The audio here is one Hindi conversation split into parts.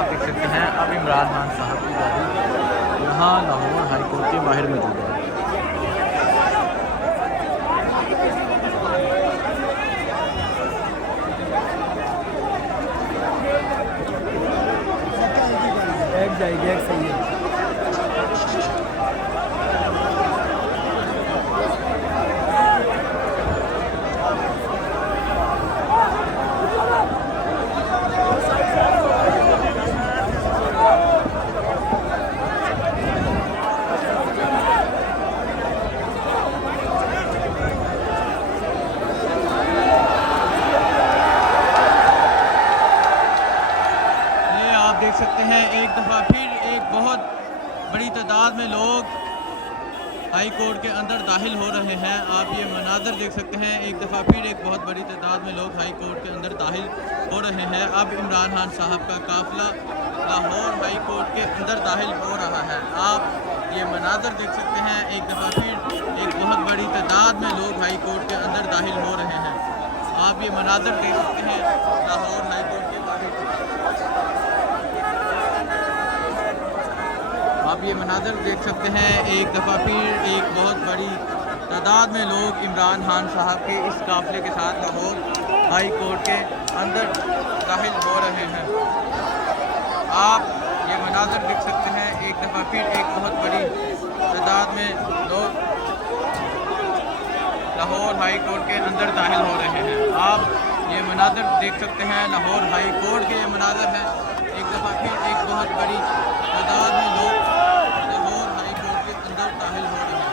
आप देख सकते हैं अब इमरान खान साहब की गाड़ी यहाँ लाहौर हाई कोर्ट के बाहर मौजूद है। जाएगी एक सही है। देख सकते हैं एक दफ़ा फिर एक बहुत बड़ी तादाद में लोग हाई कोर्ट के अंदर दाखिल हो रहे हैं। आप ये मनाजर देख सकते हैं, एक दफ़ा फिर एक बहुत बड़ी तादाद में लोग हाई कोर्ट के अंदर दाखिल हो रहे हैं। अब इमरान खान साहब का काफ़िला लाहौर हाई कोर्ट के अंदर दाखिल हो रहा है। आप ये मनाजर देख सकते हैं, एक दफ़ा फिर एक बहुत बड़ी तादाद में लोग हाई कोर्ट के अंदर दाखिल हो रहे हैं। आप ये मनाजर देख सकते हैं लाहौर हाई कोर्ट के बाहर। आप ये मनाजर देख सकते हैं, एक दफ़ा फिर एक बहुत बड़ी तादाद में लोग इमरान खान साहब के इस काफ़िले के साथ लाहौर हाई कोर्ट के अंदर दाखिल हो रहे हैं। आप ये मनाजर देख सकते हैं, एक दफ़ा फिर एक बहुत बड़ी तादाद में लोग लाहौर हाई कोर्ट के अंदर दाखिल हो रहे हैं। आप ये मनाजर देख सकते हैं, लाहौर हाई कोर्ट के ये मनाजर हैं। एक दफ़ा फिर एक बहुत बड़ी तादाद में लोग लाहौर हाई कोर्ट के अंदर दाखिल हो रहे हैं।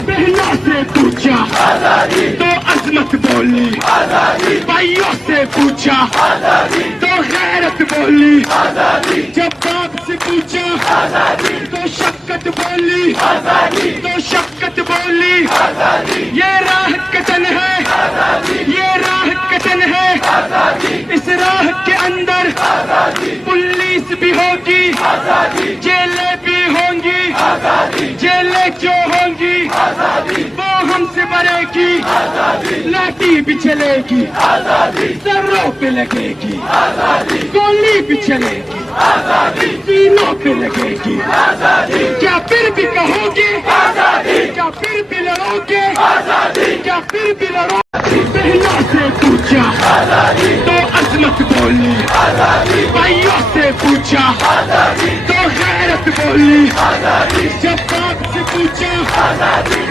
बहनों से पूछा तो अजमत बोली, भाइयों से पूछा तो गैरत बोली, जब बाप से पूछा तो शक्कत बोली, तो शक्कत बोली। ये राह कतन है, ये राह कतन है, इस राह के अंदर पुलिस भी होगी, जेलें भी होंगी, जेलें जो होंगी वो हमसे मरेगी, लाठी भी चलेगी, सरों पे लगेगी, गोली भी चलेगी, सीनों पे लगेगी। क्या फिर भी कहोगे, क्या फिर भी लड़ोगे, क्या फिर भी लड़ोगे। बहनों से पूछा तो अजमत बोली, भाइयों से पूछा तो गैरत बोली, जब बाप से पूछा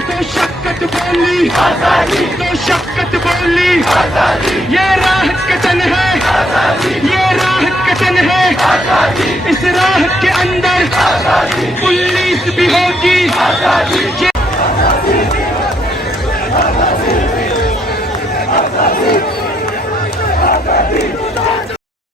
तो शक्कत बोली, तो शक्कत बोली। ये राह कतन है, ये राह कतन है, इस राह के अंदर पुलिस भी होगी।